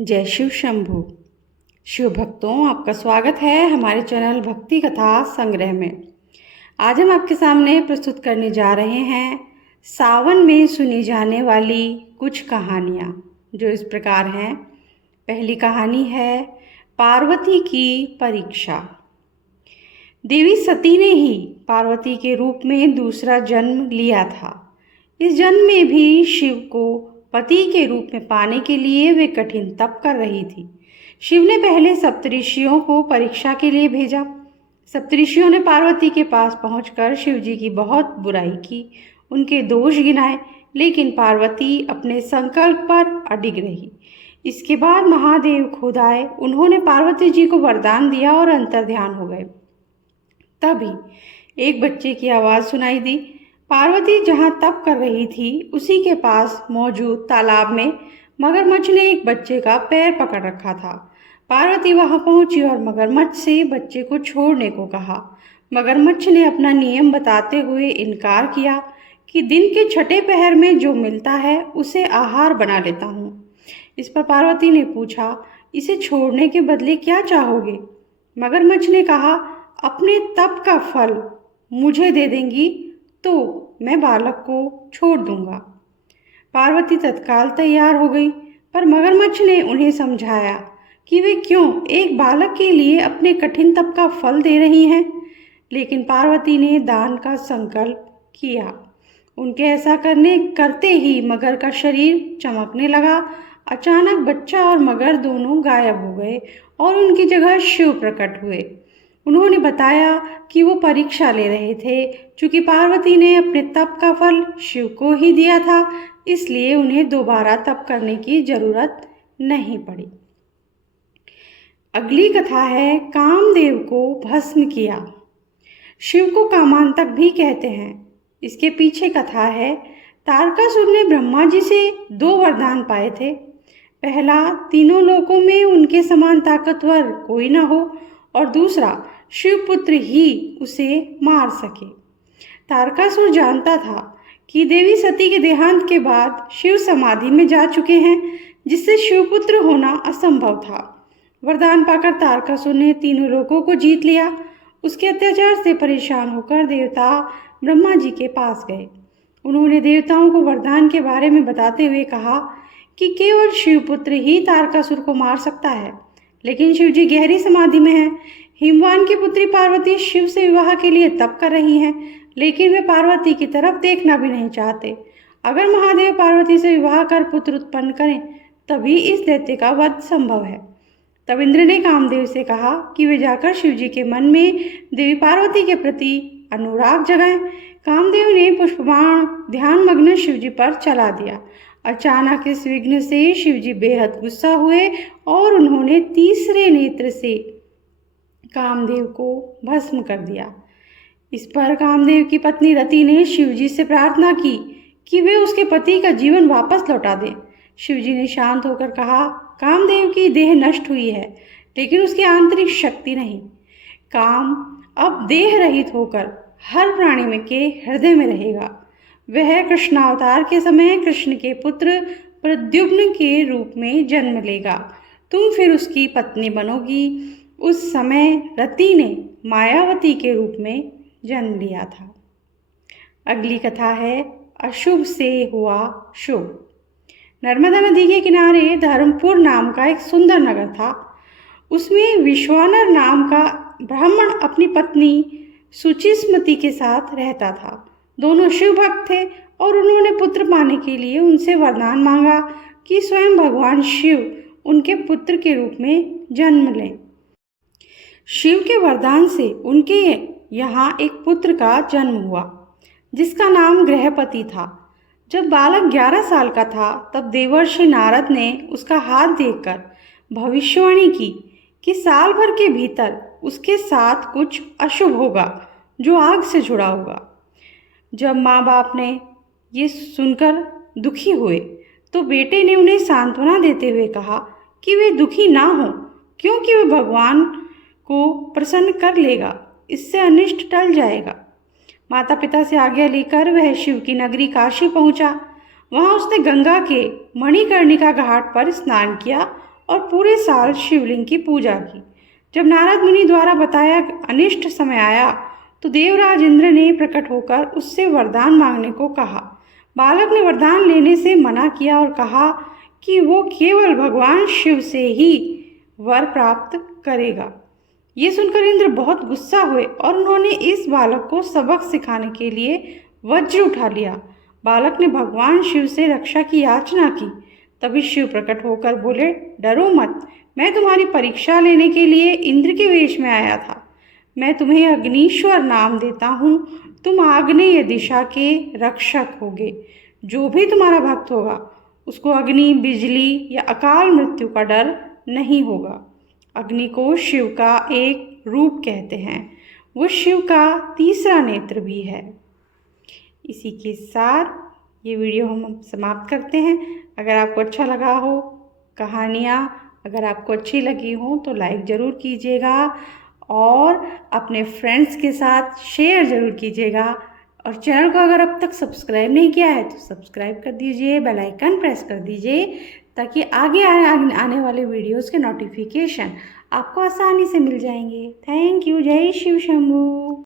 जय शिव शंभु। शिव भक्तों, आपका स्वागत है हमारे चैनल भक्ति कथा संग्रह में। आज हम आपके सामने प्रस्तुत करने जा रहे हैं सावन में सुनी जाने वाली कुछ कहानियाँ, जो इस प्रकार हैं। पहली कहानी है पार्वती की परीक्षा। देवी सती ने ही पार्वती के रूप में दूसरा जन्म लिया था। इस जन्म में भी शिव को पति के रूप में पाने के लिए वे कठिन तप कर रही थी। शिव ने पहले सप्तऋषियों को परीक्षा के लिए भेजा। सप्तऋषियों ने पार्वती के पास पहुंचकर शिव जी की बहुत बुराई की, उनके दोष गिनाए, लेकिन पार्वती अपने संकल्प पर अडिग रही। इसके बाद महादेव खुद आए। उन्होंने पार्वती जी को वरदान दिया और अंतर्ध्यान हो गए। तभी एक बच्चे की आवाज़ सुनाई दी। पार्वती जहाँ तप कर रही थी, उसी के पास मौजूद तालाब में मगरमच्छ ने एक बच्चे का पैर पकड़ रखा था। पार्वती वहाँ पहुंची और मगरमच्छ से बच्चे को छोड़ने को कहा। मगरमच्छ ने अपना नियम बताते हुए इनकार किया कि दिन के छठे पहर में जो मिलता है उसे आहार बना लेता हूँ। इस पर पार्वती ने पूछा, इसे छोड़ने के बदले क्या चाहोगे? मगरमच्छ ने कहा, अपने तप का फल मुझे दे देंगी तो मैं बालक को छोड़ दूंगा। पार्वती तत्काल तैयार हो गई, पर मगरमच्छ ने उन्हें समझाया कि वे क्यों एक बालक के लिए अपने कठिन तप का फल दे रही हैं। लेकिन पार्वती ने दान का संकल्प किया। उनके ऐसा करते ही मगर का शरीर चमकने लगा। अचानक बच्चा और मगर दोनों गायब हो गए और उनकी जगह शिव प्रकट हुए। उन्होंने बताया कि वो परीक्षा ले रहे थे। चूँकि पार्वती ने अपने तप का फल शिव को ही दिया था, इसलिए उन्हें दोबारा तप करने की जरूरत नहीं पड़ी। अगली कथा है कामदेव को भस्म किया। शिव को कामांतक भी कहते हैं। इसके पीछे कथा है। तारकासुर ने ब्रह्मा जी से 2 वरदान पाए थे। पहला, तीनों लोकों में उनके समान ताकतवर कोई ना हो, और दूसरा, शिवपुत्र ही उसे मार सके। तारकासुर जानता था कि देवी सती के देहांत के बाद शिव समाधि में जा चुके हैं, जिससे शिवपुत्र होना असंभव था। वरदान पाकर तारकासुर ने तीनों लोकों को जीत लिया। उसके अत्याचार से परेशान होकर देवता ब्रह्मा जी के पास गए। उन्होंने देवताओं को वरदान के बारे में बताते हुए कहा कि केवल शिवपुत्र ही तारकासुर को मार सकता है, लेकिन शिव जी गहरी समाधि में हैं। हिमवान की पुत्री पार्वती शिव से विवाह के लिए तप कर रही हैं, लेकिन वे पार्वती की तरफ देखना भी नहीं चाहते। अगर महादेव पार्वती से विवाह कर पुत्र उत्पन्न करें, तभी इस दैत्य का वध संभव है। तब इंद्र ने कामदेव से कहा कि वे जाकर शिव जी के मन में देवी पार्वती के प्रति अनुराग जगाएं। कामदेव ने पुष्पबाण ध्यान मग्न शिव जी पर चला दिया। अचानक इस विघ्न से शिव जी बेहद गुस्सा हुए और उन्होंने तीसरे नेत्र से कामदेव को भस्म कर दिया। इस पर कामदेव की पत्नी रति ने शिव जी से प्रार्थना की कि वे उसके पति का जीवन वापस लौटा दें। शिव जी ने शांत होकर कहा, कामदेव की देह नष्ट हुई है, लेकिन उसकी आंतरिक शक्ति नहीं। काम अब देह रहित होकर हर प्राणी में के हृदय में रहेगा। वह कृष्णावतार के समय कृष्ण के पुत्र प्रद्युम्न के रूप में जन्म लेगा। तुम फिर उसकी पत्नी बनोगी। उस समय रति ने मायावती के रूप में जन्म लिया था। अगली कथा है अशुभ से हुआ शुभ। नर्मदा नदी के किनारे धर्मपुर नाम का एक सुंदर नगर था। उसमें विश्वानर नाम का ब्राह्मण अपनी पत्नी सुचिस्मति के साथ रहता था। दोनों शिव भक्त थे और उन्होंने पुत्र पाने के लिए उनसे वरदान मांगा कि स्वयं भगवान शिव उनके पुत्र के रूप में जन्म लें। शिव के वरदान से उनके यहाँ एक पुत्र का जन्म हुआ, जिसका नाम गृहपति था। जब बालक 11 साल का था, तब देवर्षि नारद ने उसका हाथ देखकर भविष्यवाणी की कि साल भर के भीतर उसके साथ कुछ अशुभ होगा, जो आग से जुड़ा होगा। जब माँ बाप ने ये सुनकर दुखी हुए, तो बेटे ने उन्हें सांत्वना देते हुए कहा कि वे दुखी ना हो, क्योंकि वे भगवान को प्रसन्न कर लेगा, इससे अनिष्ट टल जाएगा। माता पिता से आज्ञा लेकर वह शिव की नगरी काशी पहुंचा। वहां उसने गंगा के मणिकर्णिका घाट पर स्नान किया और पूरे साल शिवलिंग की पूजा की। जब नारद मुनि द्वारा बताया अनिष्ट समय आया तो देवराज इंद्र ने प्रकट होकर उससे वरदान मांगने को कहा। बालक ने वरदान लेने से मना किया और कहा कि वो केवल भगवान शिव से ही वर प्राप्त करेगा। ये सुनकर इंद्र बहुत गुस्सा हुए और उन्होंने इस बालक को सबक सिखाने के लिए वज्र उठा लिया। बालक ने भगवान शिव से रक्षा की याचना की। तभी शिव प्रकट होकर बोले, डरो मत, मैं तुम्हारी परीक्षा लेने के लिए इंद्र के वेश में आया था। मैं तुम्हें अग्नीश्वर नाम देता हूँ। तुम आग्नेय दिशा के रक्षक होगे। जो भी तुम्हारा भक्त होगा उसको अग्नि, बिजली या अकाल मृत्यु का डर नहीं होगा। अग्नि को शिव का एक रूप कहते हैं। वो शिव का तीसरा नेत्र भी है। इसी के साथ ये वीडियो हम समाप्त करते हैं। अगर आपको अच्छा लगा हो, कहानियाँ अगर आपको अच्छी लगी हो तो लाइक ज़रूर कीजिएगा और अपने फ्रेंड्स के साथ शेयर ज़रूर कीजिएगा। और चैनल को अगर अब तक सब्सक्राइब नहीं किया है तो सब्सक्राइब कर दीजिए, बेल आइकन प्रेस कर दीजिए ताकि आगे आने वाले वीडियोस के नोटिफिकेशन आपको आसानी से मिल जाएंगे। Thank you. जय शिव शंभू।